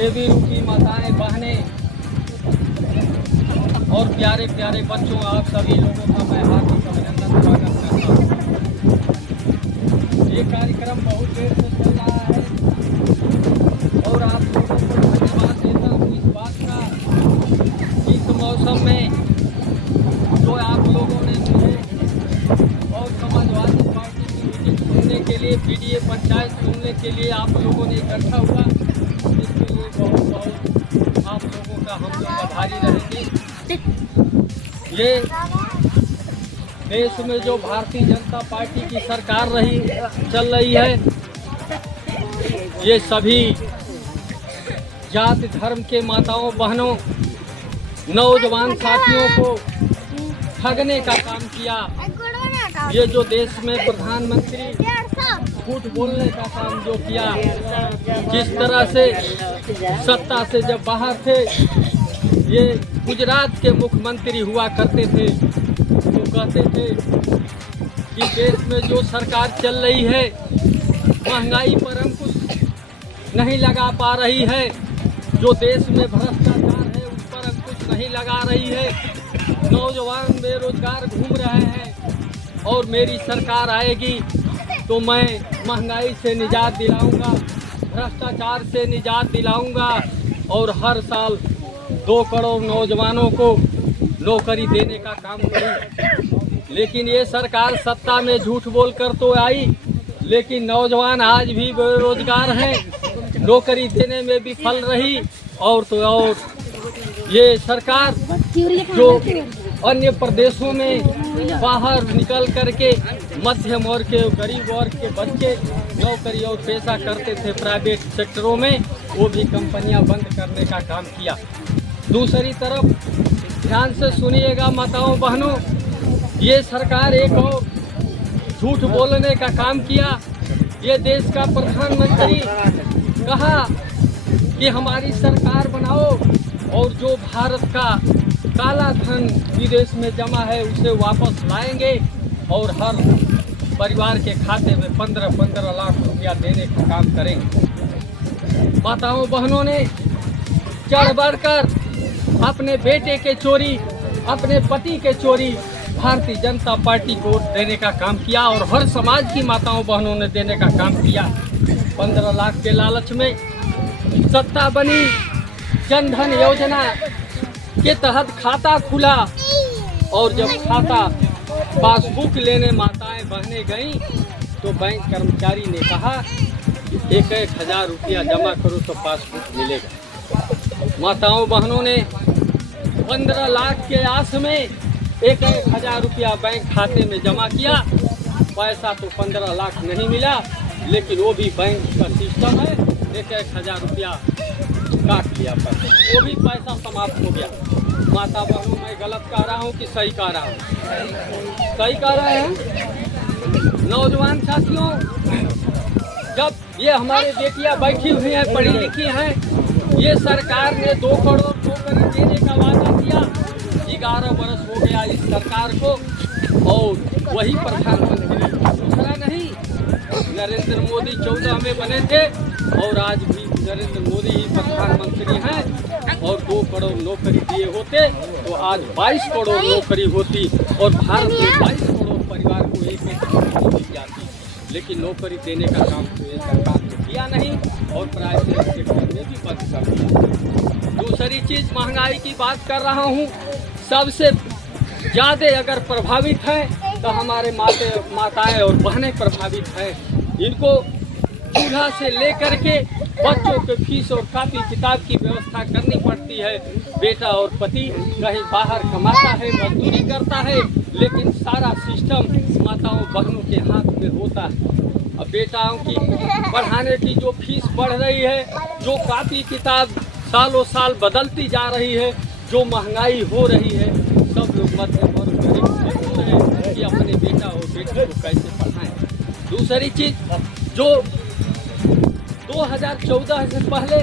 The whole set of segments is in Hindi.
देवी रूपी माताएं, बहनें और प्यारे प्यारे बच्चों, आप सभी लोगों का मैं हार्दिक अभिनंदन स्वागत करता हूँ। ये कार्यक्रम बहुत देर से चल रहा है और आप लोगों को धन्यवाद देता हूँ इस बात का, इस मौसम में जो आप लोगों ने मुझे और समाजवादी पार्टी की मीटिंग सुनने के लिए, पीडीए पंचायत सुनने के लिए आप लोगों ने इकट्ठा हुआ, इसके लिए बहुत बहुत आप लोगों का हम लोग आभारी रहेंगे। ये देश में जो भारतीय जनता पार्टी की सरकार चल रही है, ये सभी जाति धर्म के माताओं, बहनों, नौजवान साथियों को ठगने का काम किया। ये जो देश में प्रधानमंत्री झूठ बोलने का काम जो किया, जिस तरह से सत्ता से जब बाहर थे, ये गुजरात के मुख्यमंत्री हुआ करते थे, तो कहते थे कि देश में जो सरकार चल रही है महंगाई पर अंकुश नहीं लगा पा रही है, जो देश में भ्रष्टाचार है उस पर अंकुश नहीं लगा रही है, नौजवान बेरोजगार घूम रहे हैं और मेरी सरकार आएगी तो मैं महंगाई से निजात दिलाऊंगा, भ्रष्टाचार से निजात दिलाऊंगा और हर साल 2 करोड़ नौजवानों को नौकरी देने का काम करूं। लेकिन ये सरकार सत्ता में झूठ बोलकर तो आई, लेकिन नौजवान आज भी बेरोजगार हैं, नौकरी देने में विफल रही। और तो और ये सरकार जो अन्य प्रदेशों में बाहर निकल करके मध्यम वर्ग के, गरीब वर्ग के बच्चे नौकरी और पेशा करते थे प्राइवेट सेक्टरों में, वो भी कंपनियां बंद करने का काम किया। दूसरी तरफ ध्यान से सुनिएगा माताओं, बहनों, ये सरकार एक और झूठ बोलने का काम किया। ये देश का प्रधानमंत्री कहा कि हमारी सरकार बनाओ और जो भारत का काला धन विदेश में जमा है उसे वापस लाएंगे और हर परिवार के खाते में 15-15 लाख रुपया देने का काम करेंगे। माताओं बहनों ने चढ़ बढ़कर अपने बेटे के चोरी, अपने पति के चोरी भारतीय जनता पार्टी को देने का काम किया और हर समाज की माताओं बहनों ने देने का काम किया। 15 लाख के लालच में सत्ता बनी, जनधन योजना के तहत खाता खुला और जब खाता पासबुक लेने माताएं बहनें गईं तो बैंक कर्मचारी ने कहा 1,000 रुपया जमा करो तो पासबुक मिलेगा। माताओं बहनों ने 15 लाख के आस में 1,000 रुपया बैंक खाते में जमा किया। पैसा तो 15 लाख नहीं मिला, लेकिन वो भी बैंक का सिस्टम है, 1,000 रुपया काट लिया, वो भी पैसा समाप्त हो गया। माता बहनों, मैं गलत कह रहा हूँ कि सही कह रहा हूँ? सही कह रहे हैं नौजवान साथियों। जब ये हमारे बेटियां बैठी हुई हैं, पढ़ी लिखी हैं, ये सरकार ने 2 करोड़ नौकरी देने का वादा किया। 11 बरस हो गया इस सरकार को और वही प्रधानमंत्री, दूसरा नहीं। नरेंद्र मोदी 14 में बने थे और आज भी नरेंद्र मोदी ही प्रधानमंत्री हैं और 2 करोड़ नौकरी दिए होते तो आज 22 करोड़ नौकरी होती और भारत में 22 करोड़ परिवार को एक नौकरी दी जाती। लेकिन नौकरी देने का काम तो ये सरकार ने किया नहीं और प्राइवेट सेक्टर में भी बंद कर दिया। दूसरी चीज, महंगाई की बात कर रहा हूँ। सबसे ज़्यादा अगर प्रभावित हैं तो हमारे माताएं और बहनें प्रभावित हैं। इनको चूल्हा से लेकर के बच्चों के फीस और कापी किताब की व्यवस्था करनी पड़ती है। बेटा और पति कहीं बाहर कमाता है, मजदूरी करता है, लेकिन सारा सिस्टम माताओं बहनों के हाथ में होता है। अब बेटाओं की पढ़ाने की जो फीस बढ़ रही है, जो कापी किताब सालों साल बदलती जा रही है, जो महंगाई हो रही है, सब लोग मध्यम वर्ग गरीब हैं कि अपने बेटा और बेटी को कैसे पढ़ाएं। दूसरी चीज, जो 2014 से पहले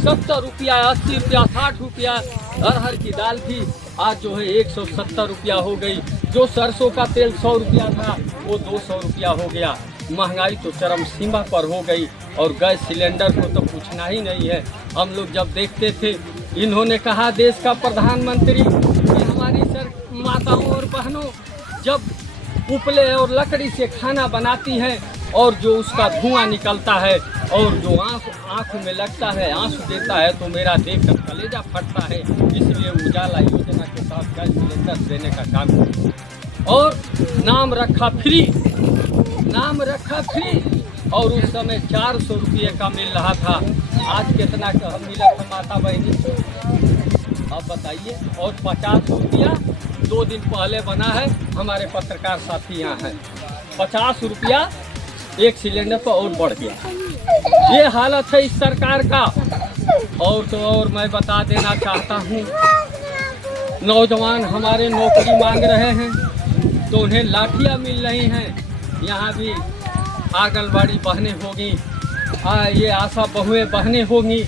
70 रुपया, 80 रुपया, 60 रुपया अरहर की दाल थी, आज जो है 170 रुपया हो गई। जो सरसों का तेल 100 रुपया था वो 200 रुपया हो गया। महंगाई तो चरम सीमा पर हो गई और गैस सिलेंडर को तो पूछना ही नहीं है। हम लोग जब देखते थे, इन्होंने कहा देश का प्रधानमंत्री कि हमारी सर माताओं और बहनों जब उपले और लकड़ी से खाना बनाती हैं और जो उसका धुआं निकलता है और जो आँखों में लगता है, आंसू देता है, तो मेरा देखकर कलेजा फटता है। इसलिए उजाला योजना के साथ गैस सिलेंडर देने का काम किया और नाम रखा फ्री और उस समय 400 रुपये का मिल रहा था। आज कितना का मिला था माता बहनी? अब बताइए। और 50 रुपया 2 दिन पहले बना है, हमारे पत्रकार साथी यहाँ हैं, 50 रुपया एक सिलेंडर पर और बढ़ गया। ये हालत है इस सरकार का। और तो और मैं बता देना चाहता हूँ, नौजवान हमारे नौकरी मांग रहे हैं तो उन्हें लाठियाँ मिल रही हैं। यहाँ भी आंगनबाड़ी बहनें होंगी, ये आशा बहुएं बहनें होंगी,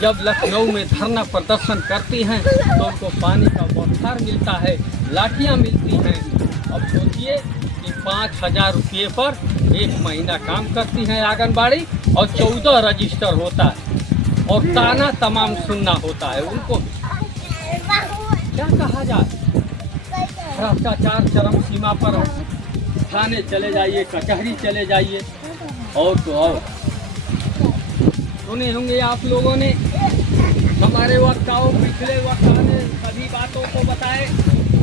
जब लखनऊ में धरना प्रदर्शन करती हैं तो उनको पानी का बौछार मिलता है, लाठियाँ मिलती हैं। अब सोचिए कि 5,000 रुपये पर 1 महीना काम करती हैं आंगनबाड़ी और 14 रजिस्टर होता है और ताना तमाम सुनना होता है उनको। क्या कहा जाए, भ्रष्टाचार चरम सीमा पर है। थाने चले जाइए, कचहरी चले जाइए। और तो और सुने होंगे आप लोगों ने, हमारे वक्ताओं पिछले वक्ता ने सभी बातों को बताए,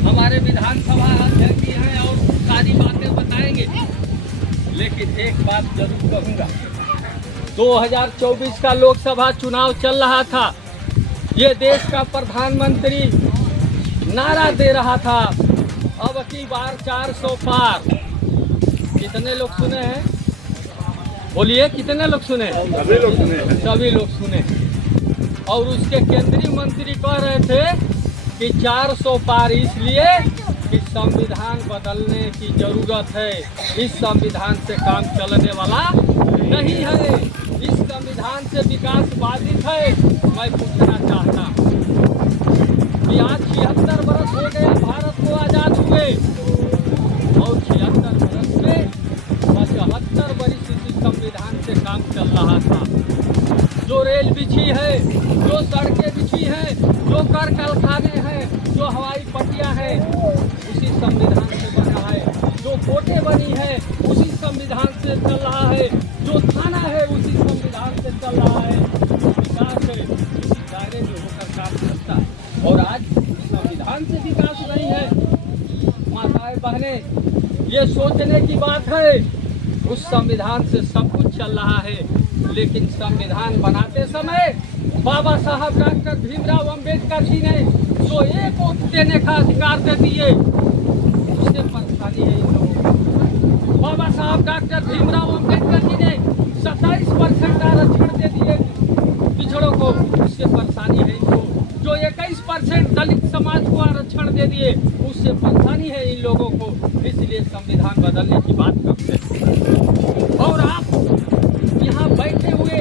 हमारे विधानसभा अध्यक्ष भी हैं और सारी बातें बताएंगे। लेकिन एक बात जरूर कहूँगा, 2024 का लोकसभा चुनाव चल रहा था, ये देश का प्रधानमंत्री नारा दे रहा था, अब की बार 400 पार। कितने लोग सुने हैं? बोलिए, कितने लोग सुने? सभी लोग सुने। और उसके केंद्रीय मंत्री कह रहे थे कि 400 पार इसलिए कि संविधान बदलने की जरूरत है, इस संविधान से काम चलने वाला नहीं है, इस संविधान से विकास बाधित है। मैं पूछना चाहता हूँ कि आज 76 वर्ष हो गए भारत को आजाद हुए और 76 वर्ष में 75 वर्ष इसी संविधान से काम चल रहा था। जो रेल बिछी है, जो सड़कें बिछी हैं, जो कर कारखाने हैं, जो हवाई पट्टियां हैं, उसी संविधान से बना है। जो कोर्टें बनी है उसी संविधान से चल रहा है। जो थाना है उसी संविधान से चल रहा है। विकास है उसी दायरे में होकर काम करता है। और आज संविधान से विकास नहीं है। माताएं बहनें, ये सोचने की बात है, उस संविधान से सब कुछ चल रहा है। लेकिन संविधान बनाते समय बाबा साहब डॉक्टर भीमराव अंबेडकर जी ने जो एक वोट देने का अधिकार दे दिए, उससे परेशानी है इन लोगों को। बाबा साहब डॉक्टर भीमराव अंबेडकर जी ने 27% आरक्षण दे दिए पिछड़ों को, उससे परेशानी है इनको। जो 21% दलित समाज को आरक्षण दे दिए, उससे परेशानी है इन लोगों को। इसलिए संविधान बदलने की बात करते हैं। और आप यहाँ बैठे हुए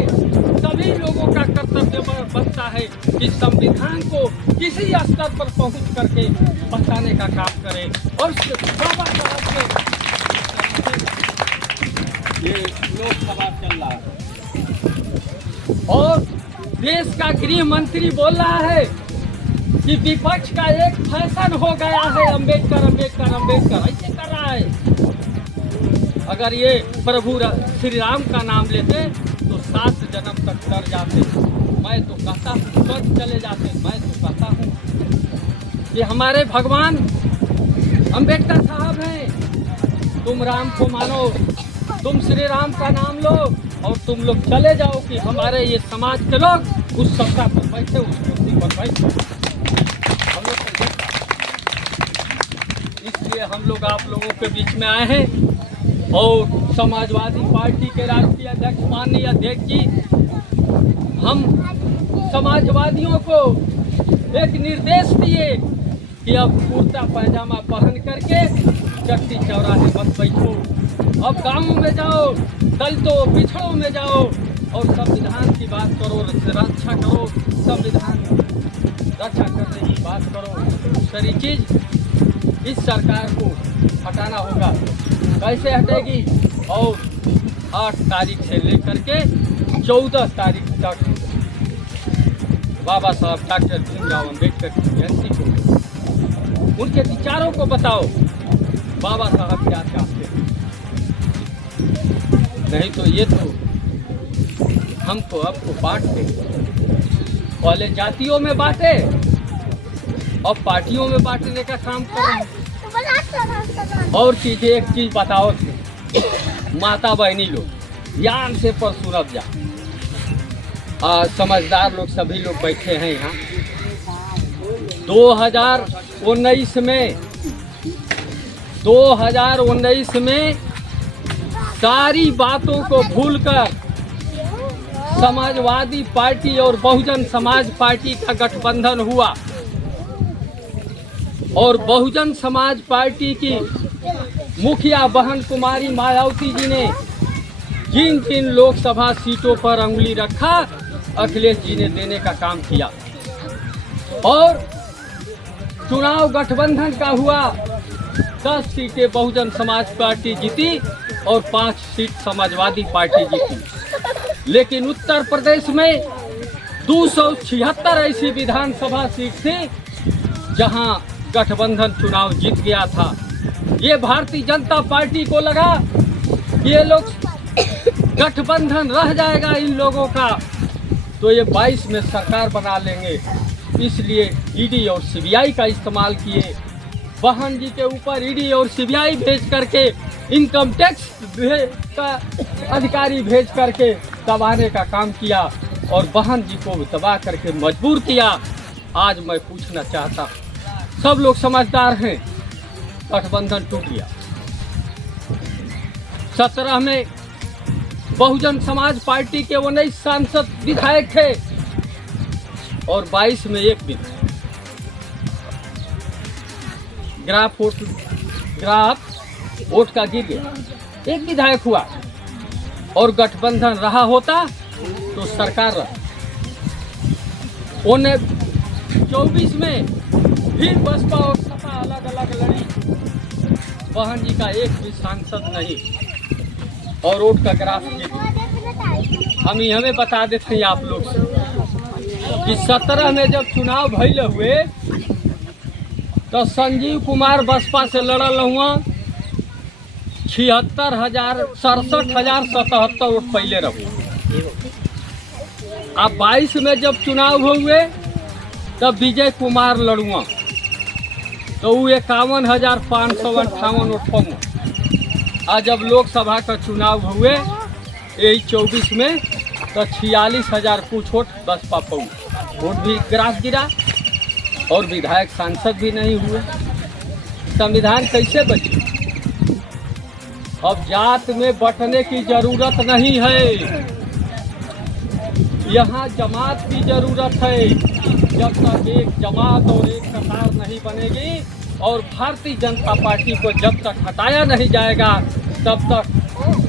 सभी लोगों का कर्तव्य बनता है कि संविधान को किसी स्तर पर पहुँच करके बचाने का काम करें। और बाबा साहब से ये लोकसभा चल रहा है और देश का गृह मंत्री बोल रहा है कि विपक्ष का एक फैशन हो गया है, अंबेडकर अंबेडकर अंबेडकर ऐसे कर रहा है। अगर ये प्रभु श्री राम का नाम लेते तो 7 जन्म तक डर जाते। मैं तो कहता हूँ स्वर्ग चले जाते। मैं तो कहता हूँ कि हमारे भगवान अंबेडकर साहब हैं। तुम राम को मानो, तुम श्री राम का नाम लो और तुम लोग चले जाओ कि हमारे ये समाज के लोग उस सत्ता पर बैठे, उस कुर्सी पर बैठे। हम लोग इसलिए हम लोग आप लोगों के बीच में आए हैं। और समाजवादी पार्टी के राष्ट्रीय अध्यक्ष माननीय अध्यक्ष जी, हम समाजवादियों को एक निर्देश दिए कि अब कुर्ता पैजामा पहन करके चट्टी चौराहे मत बैठो। अब गाँवों में जाओ, दलितों पिछड़ों में जाओ और संविधान की बात करो, रक्षा करो, संविधान रक्षा करने की बात करो। सारी चीज इस सरकार को हटाना होगा। कैसे हटेगी? और 8 तारीख से लेकर के 14 तारीख तक बाबा साहब डॉक्टर भीमराव अम्बेडकर की जयंती को, उनके विचारों को बताओ, बाबा साहब क्या चाहते हैं। नहीं तो ये तो हमको आपको बांटते, पहले जातियों में बांटे और पार्टियों में बांटने का काम कर रहे हैं। और चीजें, एक चीज बताओ माता बहनी लोग, ध्यान से पर सुनब जा, समझदार लोग सभी लोग बैठे हैं यहाँ। 2019 में सारी बातों को भूलकर समाजवादी पार्टी और बहुजन समाज पार्टी का गठबंधन हुआ और बहुजन समाज पार्टी की मुखिया बहन कुमारी मायावती जी ने जिन जिन लोकसभा सीटों पर अंगुली रखा, अखिलेश जी ने देने का काम किया और चुनाव गठबंधन का हुआ। 10 सीटें बहुजन समाज पार्टी जीती और 5 सीट समाजवादी पार्टी जीती। लेकिन उत्तर प्रदेश में 276 ऐसी विधानसभा सीट थी जहां गठबंधन चुनाव जीत गया था। ये भारतीय जनता पार्टी को लगा ये लोग गठबंधन रह जाएगा इन लोगों का, तो ये 22 में सरकार बना लेंगे। इसलिए ईडी और सीबीआई का इस्तेमाल किए, बहन जी के ऊपर ईडी और सीबीआई भेज करके, इनकम टैक्स का अधिकारी भेज करके दबाने का काम किया और बहन जी को दबा करके मजबूर किया। आज मैं पूछना चाहता, सब लोग समझदार हैं, गठबंधन टूट गया। 17 में बहुजन समाज पार्टी के 19 सांसद विधायक थे और 22 में एक विधायक। ग्राफ वोट का गिर गया, एक विधायक हुआ और गठबंधन रहा होता तो सरकार रहा। 24 में फिर बसपा और सपा अलग अलग लड़ी, बहन जी का एक भी सांसद नहीं और वोट का ग्राफ गिर। हम हमें बता देते हैं आप लोग से कि 17 में जब चुनाव भइल हुए तो संजीव कुमार बसपा से लड़ल हुआ, 67,077 वोट पहले रहे। अब 22 में जब चुनाव हुए तब विजय कुमार लड़ुआ तो वो 51,558 वोट पाऊँ। आज जब लोकसभा का चुनाव हुए यही 24 में तो 46,000 कुछ वोट बसपा पाऊँ। वोट भी ग्राफ गिरा और विधायक सांसद भी नहीं हुए। संविधान कैसे बचे? अब जात में बंटने की जरूरत नहीं है, यहाँ जमात की जरूरत है। जब तक एक जमात और एक कतार नहीं बनेगी और भारतीय जनता पार्टी को जब तक हटाया नहीं जाएगा तब तक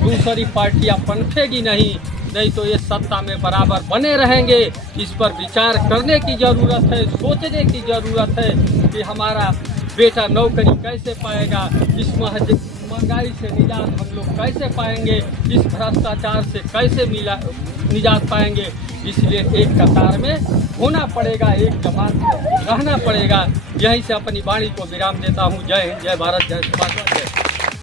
दूसरी पार्टियां पनपेगी नहीं तो ये सत्ता में बराबर बने रहेंगे। इस पर विचार करने की जरूरत है, सोचने की जरूरत है कि हमारा बेटा नौकरी कैसे पाएगा, इस महंगाई से निजात हम लोग कैसे पाएंगे, इस भ्रष्टाचार से कैसे निजात पाएंगे। इसलिए एक कतार में होना पड़ेगा, एक जमात रहना पड़ेगा। यहीं से अपनी वाणी को विराम देता हूँ। जय हिंद, जय भारत, जय सुभाष।